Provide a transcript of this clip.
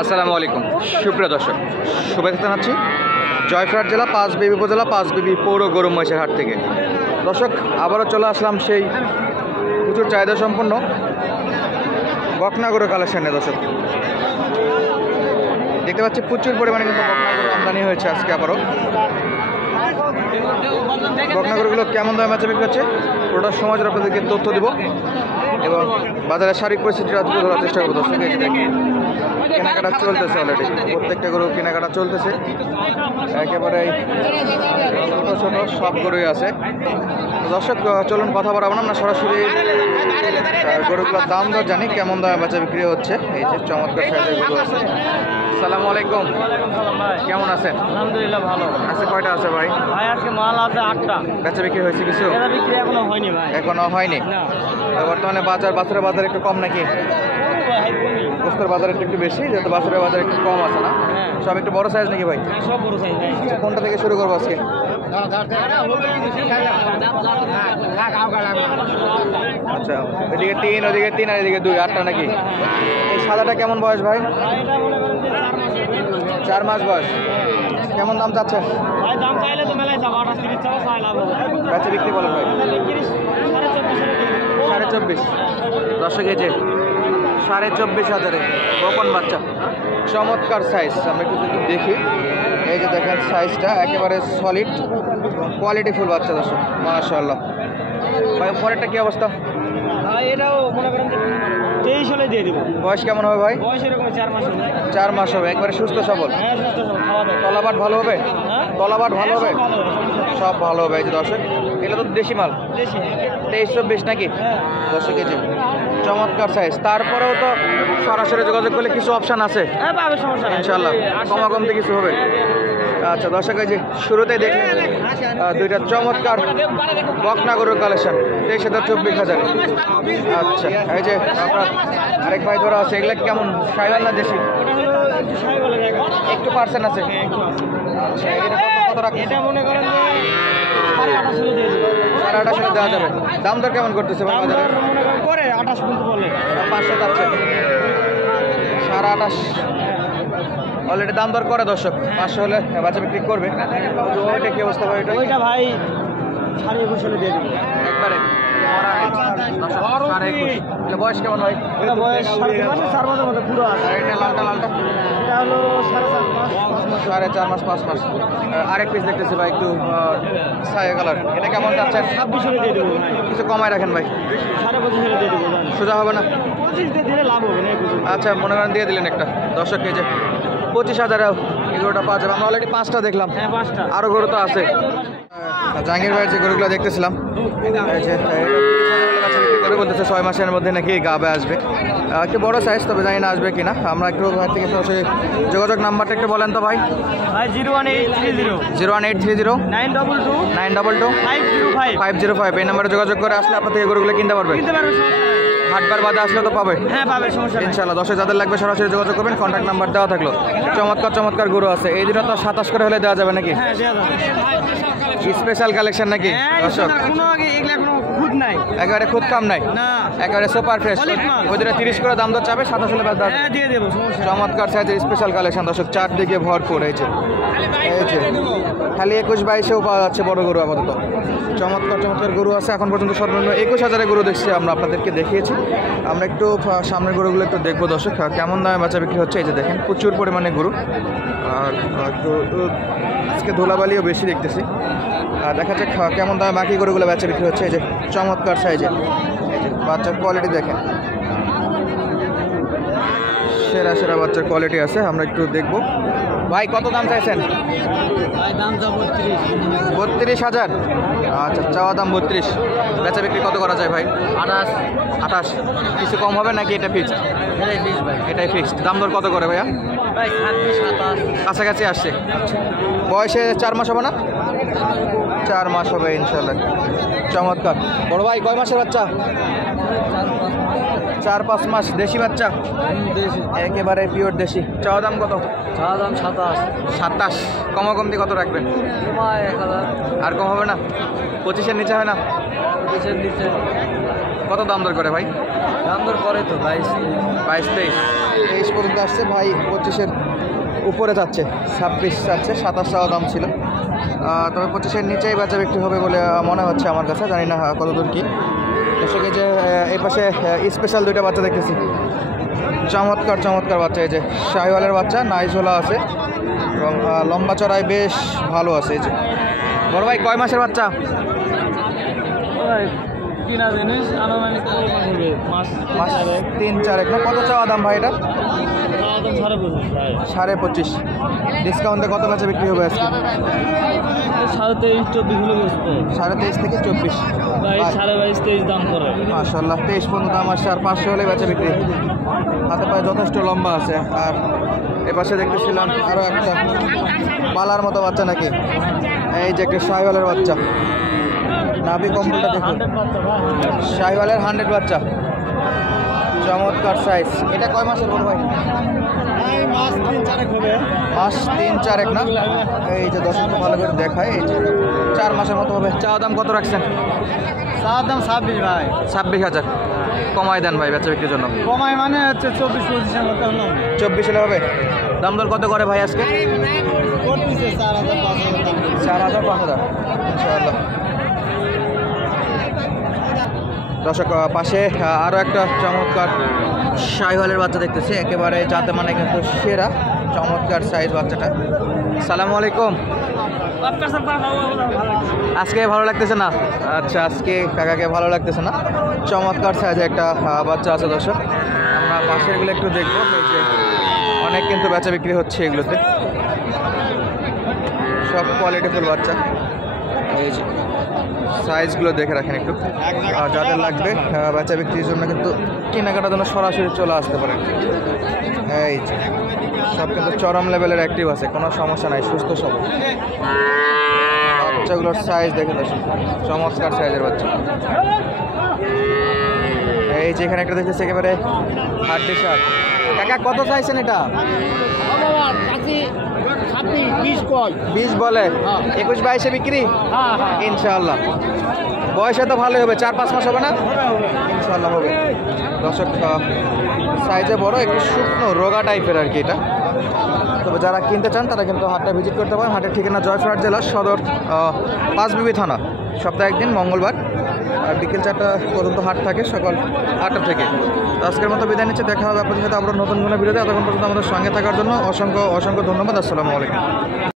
আসসালামু আলাইকুম সুপ্রিয় দর্শক, শুভেচ্ছা জানাচ্ছি জয়পুরহাট জেলা পাঁচবিবি উপজেলা পাঁচবিবি পৌর গরু মহিষের হাট থেকে। দর্শক, আবারও চলে আসলাম সেই প্রচুর চাহিদা সম্পন্ন বকনা গরু কালেকশনে। দর্শক, দেখতে পাচ্ছি প্রচুর পরিমাণে কিন্তু বকনা গরু আমদানি হয়েছে আজকে। আবারও বকনা গরুগুলো কেমন দামে বেচা বিক্রি হচ্ছে পুরোটা সময় ধরে আপনাদেরকে তথ্য দেব এবং বাজারের শারীরিক পরিস্থিতিটা তুলে ধরার চেষ্টা করবো। দর্শক, কেনাকাটা চলতেছে, অলরেডি প্রত্যেকটা গরু কেনাকাটা চলতেছে। একেবারে ছোটো ছোটো সব গরুই আছে। দর্শক, চলুন কথা বলবো না, আমরা সরাসরি গরুগুলোর দাম দর জানি, কেমন দামে বেচা বিক্রি হচ্ছে। এই যে চমৎকার সাইজের গরু আছে। আসসালামু আলাইকুম, কেমন আছেন? আলহামদুলিল্লাহ ভালো। আজকে কয়টা আছে ভাই? ভাই আজকে মাল আছে 8টা। বেচা বিক্রি হয়েছে কিছু? বেচা বিক্রি এখনো হয়নি ভাই। এখনো হয়নি? না। বর্তমানে বাছুরের বাজার একটু কম নাকি? গোস্তের বাজার একটু বেশি, যেহেতু বাছুরের বাজার একটু কম আছে না? হ্যাঁ। সব একটু বড় সাইজ নাকি ভাই? সব বড় সাইজ ভাই। আচ্ছা, কোনটা থেকে শুরু করবো আজকে? আচ্ছা, এদিকে 3, ওদিকে 3 আর এদিকে 2, 8টা নাকি? এই সাদাটা কেমন বয়স ভাই? এটা মনে করেন যে 4 মাস। 4 মাস বয়স। কেমন দাম চাচ্ছেন? ভাই দাম চাইলে তো মেলায় যাবো 28 30 চাও চাই লাভ হবে। বেচা বিক্রি বলেন ভাই? 24.5। দর্শক, এই যে 24,500 বকন বাচ্চা, চমৎকার সাইজ। আমরা একটু যদি দেখি, এই যে দেখেন সাইজটা একেবারে সলিড কোয়ালিটি ফুল বাচ্চা। দর্শক, মাশাআল্লাহ। ভাই পরেরটা কি অবস্থা? ভাই এটাও মনে করেন যে 23 হলে দিয়ে দিব। বয়স কেমন হবে ভাই? বয়স এরকম 4 মাস হবে। 4 মাস হবে, একবারে সুস্থ সবল। হ্যাঁ সুস্থ সবল, খাওয়া দাওয়া। তলাবাট ভালো হবে? হ্যাঁ তলাবাট ভালো হবে? ভালো হবে, সমস্যা নেই। সব ভালো হবে। এই যে দর্শক, এগুলো তো দেশি মাল। দেশি। 23-24 নাকি? হ্যাঁ। দর্শক, এই যে চমৎকার সাইজ। তারপরেও তো সরাসরি যোগাযোগ করলে কিছু অপশান আছে হ্যাঁ পাবে, সমস্যা নেই। ইনশাল্লাহ, কমাকমতে কিছু হবে। আচ্ছা দর্শক, এই যে শুরুতেই দেখি দুইটা চমৎকার বকনা গরুর কালেকশন, 23,000-24,000। আচ্ছা, এই যে আপনার আরেক ভাই ধরা আছে, এগুলো কেমন, সাইওয়াল না দেশি? ওটা হলো একটু সাই বলে দেখো। একটু পার্সেন্ট আছে। হ্যাঁ একটু আছে। আচ্ছা, এটা কত রাখবেন? এটা মনে করেন যে 28 হলে দিয়ে দিব। 28,000 দেওয়া যাবে। দাম দর কেমন করতেছে ভাই দাম বাজারে? দর মনে করেন করে 28 পর্যন্ত বলে। 500 যাচ্ছে, 28.5 অলরেডি দাম দর করে। দর্শক, 500 হলে বাচ্চা বিক্রি করবে। ওইটা কি অবস্থা ভাই? এটা ওইটা ভাই 21.5 হলে দিয়ে দিব। একবারে বয়স কেমন ভাই? এটা বয়স 3.5 মাস, 4 মাসের মধ্যে পুরো আছে। আর এটা লালটা লালটা এটা হলো 4.5 মাস, 5 মাস। 4.5 মাস 5 মাস। আরেক পিস দেখতেছি ভাই, একটু ছায়া কালার। এটা কেমন যাচ্ছেন? 26 হলে দিয়ে দেবো ভাই। কিছু কমায় রাখেন ভাই, 25.5 হলে দিয়ে দেবো জান। সোজা হবে না? 25 দিয়ে দিলে লাভ হবে না। 21 আচ্ছা, মনে করেন দিয়ে দিলেন একটা। দর্শক, এই যে 25,000 এগুলোটা পাওয়া যাবে। আমরা অলরেডি 5টা দেখলাম, হ্যাঁ 5টা। আরও গরু তো আছে। জাহাঙ্গীর ভাইয়ের যে গরুগুলো দেখতেছিলাম, এই যে করে বলতেছে 6 মাসের মধ্যে নাকি গাবে আসবে। একটু বড় সাইজ, তবে জানি না আসবে কিনা। আমরা একটু ভাই থেকে সরাসরি যোগাযোগ নাম্বারটা একটু বলেন তো ভাই। ভাই 01830 01830 922 922 505 505 এই নাম্বারে যোগাযোগ করে আসলে আপনার থেকে গরুগুলো কিনতে পারবে। কিনতে পারবে, সমস্যা নেই। হাটবার বাদে আসলে তো পাবে। হ্যাঁ পাবে, সমস্যা নেই। ইনশাআল্লাহ। দর্শক, যাদের লাগবে সরাসরি যোগাযোগ করবেন, কন্ট্যাক্ট নাম্বার দেওয়া থাকলো। চমৎকার চমৎকার গরু আছে। এই দিনটা তো 27 করে হলে দেওয়া যাবে নাকি? হ্যাঁ দেয়া যাবে। স্পেশাল কালেকশন নাকি হ্যাঁ, দর্শক? কোনো আগে এগুলা কোনো খুদ নাই। একেবারে খুদ কাম নাই, না। একেবারে সুপার ফ্রেশ। Solid মাল। ওই দিনে 30 করে দাম দর চাবে, 27 হলে দেওয়া যাবে। হ্যাঁ দিয়ে দেবো, সমস্যা নেই। চমৎকার সাইজের স্পেশাল কালেকশন। দর্শক, চারদিকে ভরপুর। এই যে খালি 21-22-এও পাওয়া যাচ্ছে বড় গরু আপাতত। চমৎকার চমৎকার গরু আছে। এখন পর্যন্ত সর্বনিম্ন 21,000 গরু দেখছি, আমরা আপনাদেরকে দেখিয়েছি। আমরা একটু সামনের গরুগুলো একটু দেখবো দর্শক, কেমন দামে বাচ্চা বিক্রি হচ্ছে। এই যে দেখেন প্রচুর পরিমাণে গরু, আর একটু আজকে ধুলাবালিও বেশি দেখতেছি। দেখা যাক কেমন দামে বাকি গরুগুলো বাচ্চা বিক্রি হচ্ছে। এই যে চমৎকার সাইজের, এই যে বাচ্চার কোয়ালিটি দেখেন, সেরা সেরা বাচ্চার কোয়ালিটি আছে। আমরা একটু দেখবো। ভাই কত দাম চাইছেন? ভাই দাম তো 32। 32,000। আচ্ছা, চাওয়া দাম 32, বেচা বিক্রি কত করা যায় ভাই? 28। কিছু কম হবে নাকি এটা ফিক্সড? এটাই ফিক্স ভাই। এটাই ফিক্সড। দাম দর কত করে ভাইয়া? ভাই 26 27 কাছাকাছি আসছে। আচ্ছা, বয়সে 4 মাস হবে না? 4 মাস হবে ইনশাল্লাহ। চমৎকার। বড় ভাই কয় মাসের বাচ্চা? 4-5 মাস। দেশি বাচ্চা? একেবারে পিওর দেশি। চাওয়া দাম কত? চাওয়া দাম 27। 27। কমাকমতি কত রাখবেন? কমায় 1000। আর কম হবে না? 25-এর নিচে হয় না? 25-এর নিচে। কত দাম দর করে ভাই? দাম দর করে তো 22 22-23। 23 পর্যন্ত আসছে ভাই, 25-এর উপরে যাচ্ছে, 26 যাচ্ছে, 27 টাকা দাম ছিল। তবে 25-এর নিচেই বেচা বিক্রি হবে বলে মনে হচ্ছে আমার কাছে, জানি না কতদূর কি। দর্শক এই যে এই পাশে স্পেশাল দুইটা বাচ্চা দেখতেছি, চমৎকার চমৎকার বাচ্চা। এই যে শাহিওয়ালের বাচ্চা, নাইজোলা আছে এবং লম্বা চড়াই বেশ ভালো আছে। এই যে বড় ভাই কয় মাসের বাচ্চা? কিনা জিনিস আনুমানিক মাস 3-4 না? কত চাওয়া দাম ভাই এটা? 25.5। ডিসকাউন্টে কত বেচা বিক্রি হবে আজকে? 23-24 হলে বসতো 23.5 থেকে 24। 22-23 দাম করে মাশাআল্লাহ, 23 পর্যন্ত দাম আসছে, আর 500 হলে বেচা বিক্রি। হাতে পায়ে যথেষ্ট লম্বা আছে। আর এপাশে দেখতেছিলাম আরও একটা পালার মতো বাচ্চা নাকি, এই যে একটা শাহিওয়ালের বাচ্চা, নাভি কম্বলটা দেখুন, শাহিওয়ালের 100 বাচ্চা, চমৎকার সাইজ। এটা কয় মাসের বড় ভাই? মাস 3-4 হবে। মাস 3-4 না? এই যে দর্শক ভালো করে দেখায়, এই যে 4 মাসের মতো হবে। চাওয়া দাম কত রাখছেন? চার দাম 26 ভাই। 26,000 কমায় দেন ভাই বেচা বিক্রির জন্য। কমাই মানে হচ্ছে 24-25-এর মতো হলো। 24 হলে হবে। দাম দর কত করে ভাই আজকে? করতেছে 4,000-5,000 দাম। 4,000-5,000 ইনশাআল্লাহ। দর্শক পাশে আরও একটা চমৎকার শাহিওয়ালের বাচ্চা দেখতেছি, একেবারে যাতে মানে কিন্তু সেরা, চমৎকার সাইজ বাচ্চাটা। সালামু আলাইকুম। আজকে ভালো লাগতেছে না? আচ্ছা, আজকে কাকাকে ভালো লাগতেছে না। চমৎকার সাইজে একটা বাচ্চা আছে দর্শক, আমরা পাশেরগুলো একটু দেখবো। এই যে অনেক কিন্তু বেচা বিক্রি হচ্ছে এগুলোতে, সব কোয়ালিটিফুল বাচ্চা। এই যে সাইজগুলো দেখে রাখেন একটু, আর যাদের লাগবে বেচা বিক্রির জন্য কিন্তু কেনাকাটার জন্য সরাসরি চলে আসতে পারেন। এই যে সব কিন্তু চরম লেভেলের অ্যাক্টিভ আছে, কোনো সমস্যা নাই, সুস্থ সব। বাচ্চাগুলোর সাইজ দেখে দর্শক, চমৎকার সাইজের বাচ্চা। এই যে এখানে একটা দেখতেছি একেবারে হাড্ডি শার্ট। কাকা কত চাইছেন এটা? 20 বলে, 21-22-এ বিক্রি ইনশাআল্লাহ। বয়সে তো ভালোই হবে, 4-5 মাস হবে না? ইনশাআল্লাহ হবে। দর্শক সাইজে বড়, একটু শুকনো রোগা টাইপের আর কি এটা। তবে যারা কিনতে চান তারা কিন্তু হাটটা ভিজিট করতে পারেন। হাটের ঠিকানা জয়পুরহাট জেলা সদর, পাঁচবিবি থানা। সপ্তাহে একদিন মঙ্গলবার, আর বিকেল 4টা পর্যন্ত হাট থাকে, সকাল 8টা থেকে। আজকের মতো বিদায় নিচ্ছে, দেখা হবে আপনাদের সাথে আবার নতুন কোনো ভিডিওতে। এতক্ষণ পর্যন্ত আমাদের সঙ্গে থাকার জন্য অসংখ্য অসংখ্য ধন্যবাদ। আসসালামু আলাইকুম।